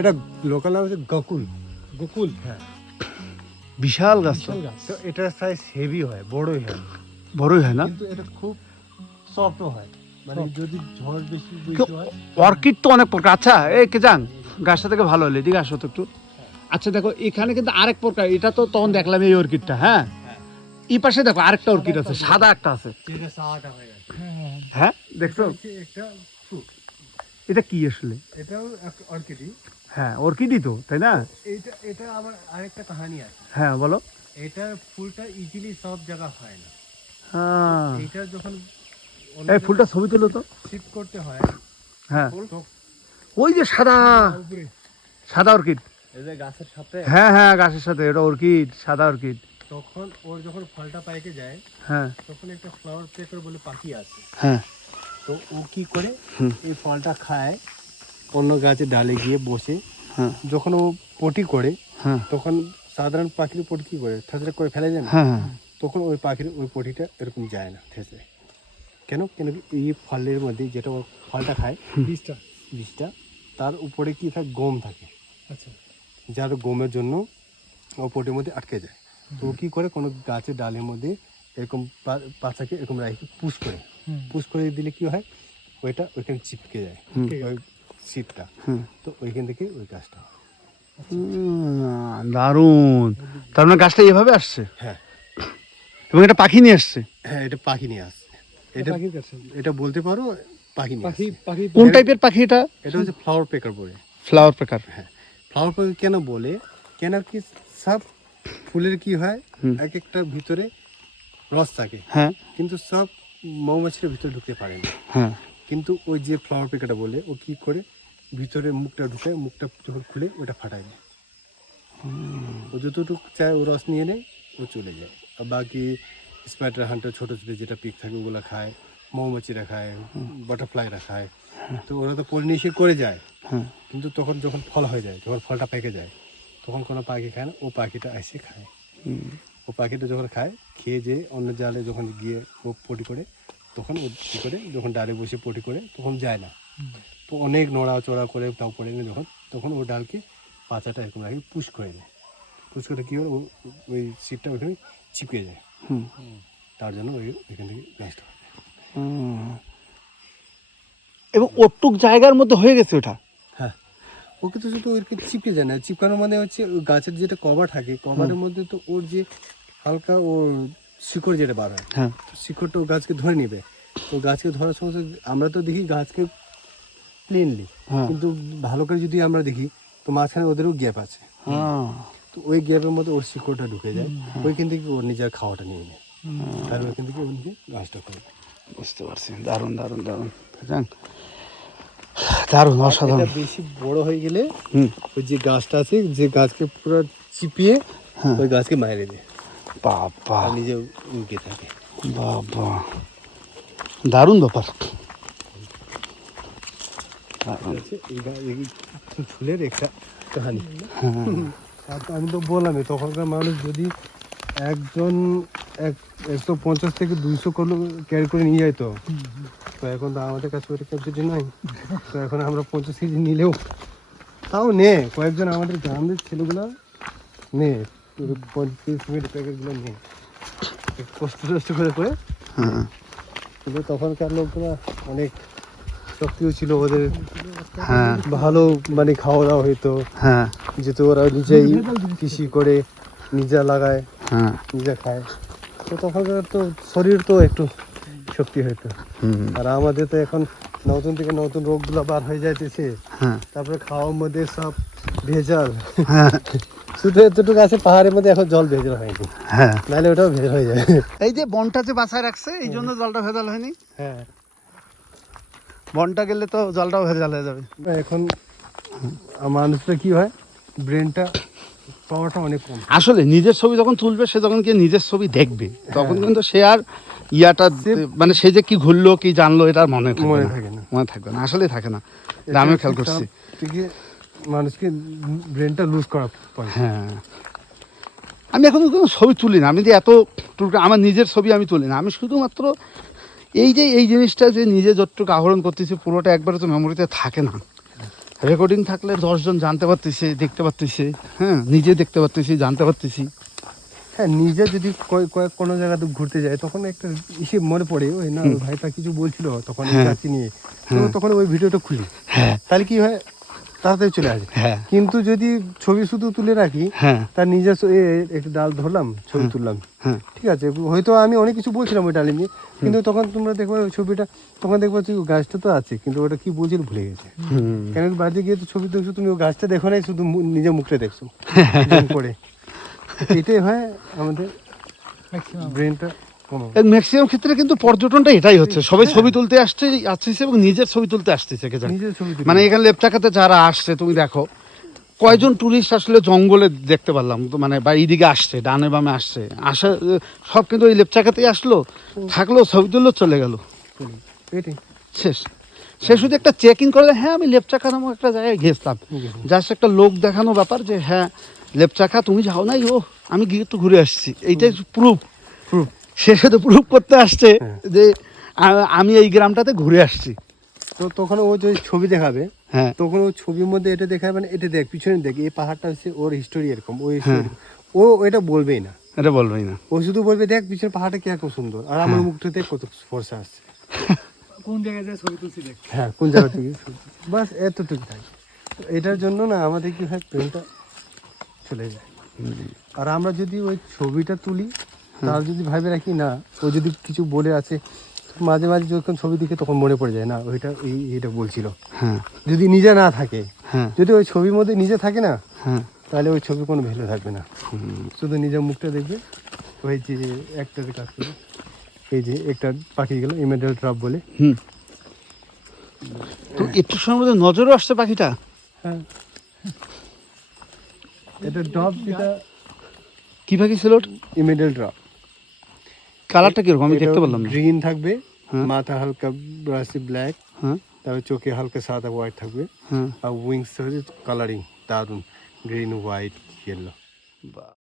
এটা লোকাল নাম হচ্ছে গকুল। গোকুল? হ্যাঁ। বিশাল গাছ তো। বিশাল গাছ। তো এটার সাইজ হেভি হয় বড়ই হয়। বড়ই হয় না? কিন্তু এটা খুব সফটও হয়। মানে Soft. যদি ঝড় বেশি বেশি হয় অর্কিড তো অনেক প্রকার। আচ্ছা এই কে যান গাছটা থেকে ভালো হলে এদিকে আসো তো একটু। আচ্ছা দেখো এখানে কিন্তু আরেক প্রকার এটা তো তখন দেখলাম এই অর্কিডটা হ্যাঁ? এই পাশে দেখো আরেকটা অর্কিড আছে সাদা একটা আছে। সাদাটা হয়ে গেছে। হ্যাঁ হ্যাঁ হ্যাঁ দেখছ একটা এটা কি আসলে? এটাও একটা অর্কিডই। হ্যাঁ অর্কিডই তো তাই না? এটা এটা আবার আরেকটা কাহিনী আছে। হ্যাঁ বলো। এটা ফুলটা ইজিলি সব জায়গা হয় না। হ্যাঁ। এটা যখন এই ফুলটা ছবি তুলো তো। শিফট করতে হয় হ্যাঁ। ওই যে সাদা। সাদা অর্কিড। এই যে গাছের সাথে? হ্যাঁ হ্যাঁ গাছের সাথে এটা অর্কিড সাদা অর্কিড। তখন ওর যখন ফলটা পাইকে যায় হ্যাঁ। তখন একটা ফ্লাওয়ার পেকার বলে পাখি আছে। হ্যাঁ। তো ও কি করে এই ফলটা খায় অন্য গাছে ডালে গিয়ে বসে হ্যাঁ। যখন ও পটি করে হ্যাঁ। তখন সাধারণ পাখির পটি কি করে? ঠেসরে করে ফেলে যায় না? হ্যাঁ তখন ওই পাখির ওই পটিটা এরকম যায় না ঠেসে। কেন? কেন এই ফলের মধ্যে যেটা ও ফলটা খায় বীজটা বীজটা তার উপরে কি থাকে? গম থাকে। আচ্ছা। যার গমের জন্য ও পটির মধ্যে আটকে যায়। তো কি করে? কোনো গাছের ডালের মধ্যে এরকম পা- পাতাকে এরকম রাখি পুশ করে। পুশ করে দিলে কি হয়? ওইটা ওইখানে চিপকে যায়। শীতটা। তো ওইখান থেকে ওই গাছটা। দারুণ। তার মানে গাছটা এভাবে আসছে? হ্যাঁ। এবং এটা পাখি নিয়ে আসছে? হ্যাঁ এটা পাখি নিয়ে আসছে। এটা এটা বলতে পারো পাখি পাখি পাখি কোন টাইপের পাখি এটা? এটা হচ্ছে ফ্লাওয়ার পেকার বলে। ফ্লাওয়ার পেকার হ্যাঁ। ফ্লাওয়ার পেকার কেন বলে? কেন কি সব ফুলের কি হয়? এক একটা ভিতরে রস থাকে। হ্যাঁ। কিন্তু সব মৌমাছির ভিতরে ঢুকতে পারে না। হ্যাঁ। কিন্তু ওই যে ফ্লাওয়ার পেকারটা বলে ও কি করে? ভিতরে মুখটা ঢুকে মুখটা যখন খুলে ওটা ফাটায় দেয় ও যতটুকু চায় ও রস নিয়ে নেয় ও চলে যায়। আর বাকি স্পাইডার হান্টার ছোটো ছোটো যেটা পিক থাকে ওগুলো খায় মৌমাছিরা খায় বাটারফ্লাইরা খায়। তো ওরা তো পলিনেশন করে যায়। কিন্তু তখন যখন ফল হয়ে যায় যখন ফলটা পেকে যায় তখন কোনো পাখি খায় না ও পাখিটা এসে খায়। ও পাখিটা যখন খায় খেয়ে যে অন্য জালে যখন গিয়ে ও পটি করে তখন ও কী করে যখন ডালে বসে পটি করে তখন যায় না। তো অনেক নড়াচড়া করে তাও পড়ে না যখন তখন ও ডালকে পাতাটা এরকম রাখি পুশ করে নেয়। পুশ করে কী করে ও ওই সিটটা ওইখানে চিপকে যায় তার জন্য ওই ওইখান থেকে নষ্ট হয়। এবং ওটুক জায়গার মধ্যে হয়ে গেছে ওটা? হ্যাঁ। ওকে তো শুধু ওইকে চিপকে যায় না চিপকানো মানে হচ্ছে গাছের যেটা কভার থাকে কভারের মধ্যে তো ওর যে হালকা ওর শিকড় যেটা বার হয়। হ্যাঁ। তো শিকড়টা ও গাছকে ধরে নেবে। তো গাছকে ধরার সময় তো আমরা তো দেখি গাছকে প্লেনলি হ্যাঁ। কিন্তু ভালো করে যদি আমরা দেখি তো মাঝখানে ওদেরও গ্যাপ আছে। হ্যাঁ। তো ওই গ্যাপের মধ্যে ওর শিকড়টা ঢুকে যায়। ওইখান থেকে ওর নিজের খাওয়াটা নিয়ে নেয়। আর ওইখান থেকে ওর নিজে গাছটা করে বুঝতে পারছি। দারুণ দারুণ দারুণ। দারুণ অসাধারণ। বেশি বড় হয়ে গেলে ওই যে গাছটা আছে যে গাছকে পুরো চিপিয়ে হ্যাঁ। ওই গাছকে মাইরে দেয়। বাবা। নিজে উঠে থাকে। বাবা। দারুণ ব্যাপার। ফুলের একটা কাহানি। হ্যাঁ। তো আমি তো বললামই তখনকার মানুষ যদি একজন এক একশো পঞ্চাশ থেকে দুইশো করল ক্যারি করে নিয়ে যায় তো তো এখন তো আমাদের কাছে ওটা ক্যাপাসিটি নাই। তো এখন আমরা পঞ্চাশ কেজি নিলেও তাও নে কয়েকজন আমাদের গ্রামের ছেলেগুলো নে। পঞ্চাশ মিনিট প্যাকেটগুলো নে একটু কষ্ট করে করে। হ্যাঁ। কিন্তু তখনকার লোকরা অনেক শক্তিও ছিল ওদের। হ্যাঁ। ভালো মানে খাওয়া দাওয়া হইতো। হ্যাঁ। যেহেতু ওরা নিজেই কৃষি করে নিজে লাগায় নিজে খায়। তো তখনকার তো শরীর তো একটু শক্তি হইতো। আর আমাদের তো এখন নতুন থেকে নতুন রোগগুলো বার হয়ে যাইতেছে। তারপরে খাওয়ার মধ্যে সব ভেজাল। হ্যাঁ। শুধু এতটুকু আছে পাহাড়ের মধ্যে এখন জল ভেজাল হয়নি। হ্যাঁ। নাহলে ওটাও ভেজাল হয়ে যায় এই যে বনটা যে বাঁচায় রাখছে এই জন্য জলটা ভেজাল হয়নি? হ্যাঁ। বনটা গেলে তো জলটাও ভেজাল হয়ে যাবে। এখন মানুষটা কি হয় ব্রেনটা পাওয়ারটা অনেক কম। আসলে নিজের ছবি যখন তুলবে সে যখন কি নিজের ছবি দেখবে তখন কিন্তু সে আর ইয়াটা মানে সে যে কি ঘুরলো কি জানলো এটা মনে মনে থাকে না। মনে থাকবে না আসলে থাকে না। এটা আমিও খেয়াল করছি। মানুষকে ব্রেনটা লুজ করা পড়ে হ্যাঁ। আমি এখন কোনো ছবি তুলি না। আমি যে এত আমার নিজের ছবি আমি তুলি না। আমি শুধুমাত্র এই যে এই জিনিসটা যে নিজে যতটুকু আহরণ করতেছি পুরোটা একবারে তো মেমোরিতে থাকে না। রেকর্ডিং থাকলে দশজন জানতে পারতেছে দেখতে পারতেছে। হ্যাঁ নিজে দেখতে পারতেছি জানতে পারতেছি। হ্যাঁ নিজে যদি কয়- কয়েক কোনো জায়গাতে ঘুরতে যায় তখন একটা ইসে মনে পড়ে ওই না ভাইটা কিছু বলছিল তখন হ্যাঁ। নিয়ে। তো তখন ওই ভিডিওটা খুলি। হ্যাঁ। তাহলে কি হয় তাড়াতাড়ি চলে আসে। হ্যাঁ। কিন্তু যদি ছবি শুধু তুলে রাখি হ্যাঁ। তার নিজস্ব একটু ডাল ধরলাম ছবি তুললাম। হ্যাঁ। ঠিক আছে হয়তো আমি অনেক কিছু বলছিলাম ওই ডালে নিয়ে কিন্তু তখন তোমরা দেখবে ওই ছবিটা তখন দেখব যে গাছটা তো আছে কিন্তু ওটা কি বলছিল ভুলে গেছে। হুম। কেন বাড়িতে গিয়ে তো ছবি দেখছ তুমি ওই গাছটা দেখো নাই শুধু মু- নিজের মুখটা দেখছ। করে। এটাই হয় আমাদের ব্রেনটা ম্যাক্সিমাম ক্ষেত্রে কিন্তু পর্যটনটা এটাই হচ্ছে। সবাই ছবি তুলতে আসছে আসতেছে এবং নিজের ছবি তুলতে আসতেছে। মানে এখানে লেপচাকাতে যারা আসছে তুমি দেখো কয়জন টুরিস্ট আসলে জঙ্গলে দেখতে পারলাম তো মানে বা এইদিকে আসছে ডানে বামে আসছে। আসা সব কিন্তু ওই লেপচাকাতেই আসলো থাকল ছবি তুললো চলে গেল। শেষ। সে শুধু একটা চেকিং করলে হ্যাঁ আমি লেপচাকা নামক একটা জায়গায় গেছিলাম। জাস্ট একটা লোক দেখানো ব্যাপার যে হ্যাঁ লেপচাকা তুমি যাও নাই ও আমি গিয়ে একটু ঘুরে আসছি। এইটাই প্রুফ Proof। সে শুধু প্রুফ করতে আসছে হ্যাঁ। যে আমি এই গ্রামটাতে ঘুরে আসছি। তো তখন ও যে ছবি দেখাবে হ্যাঁ। তখন ও ছবির মধ্যে এটা দেখাবে মানে এটা দেখ পিছনে দেখ এই পাহাড়টা হচ্ছে ওর হিস্টোরি এরকম ওই হ্যাঁ। ও এটা বলবেই না। এটা বলবেই না। ও শুধু বলবে দেখ পিছনে পাহাড়টা কীরকম সুন্দর আর আমার মুখটা দেখ কত ফর্সা আসছে। কোন জায়গায় যায় ছবি তুলছি দেখ। হ্যাঁ কোন জায়গা থেকে বাস এতটুকু থাকে। এটার জন্য না আমাদের কি হয় প্রেমটা চলে যায়। আর আমরা যদি ওই ছবিটা তুলি তার যদি ভাবে রাখি না ও যদি কিছু বলে আছে মাঝে মাঝে যখন ছবি দেখে তখন মনে পড়ে যায় না ওইটা এই এটা বলছিল। হ্যাঁ যদি নিজে না থাকে হ্যাঁ যদি ওই ছবির মধ্যে নিজে থাকে না হ্যাঁ তাহলে ওই ছবি কোনো ভ্যালু থাকবে না। শুধু নিজের মুখটা দেখবে ওই যে একটাতে কাজ করবে এই যে একটা পাখি গেল ইমেডাল ট্রাপ বলে। হুম। তো একটু সময় মধ্যে নজরও আসছে পাখিটা? হ্যাঁ। এটা ড্রপ যেটা কি পাখি ছিল ইমেডাল ড্রপ কালারটা কীরকম? আমি দেখতে পারলাম না। গ্রিন থাকবে হ্যাঁ। মাথা হালকা ব্রাশি ব্ল্যাক হ্যাঁ। তারপর চোখে হালকা সাদা হোয়াইট থাকবে। হ্যাঁ। আর উইংস হচ্ছে কালারিং দারুণ গ্রিন হোয়াইট ইয়েলো বাহ।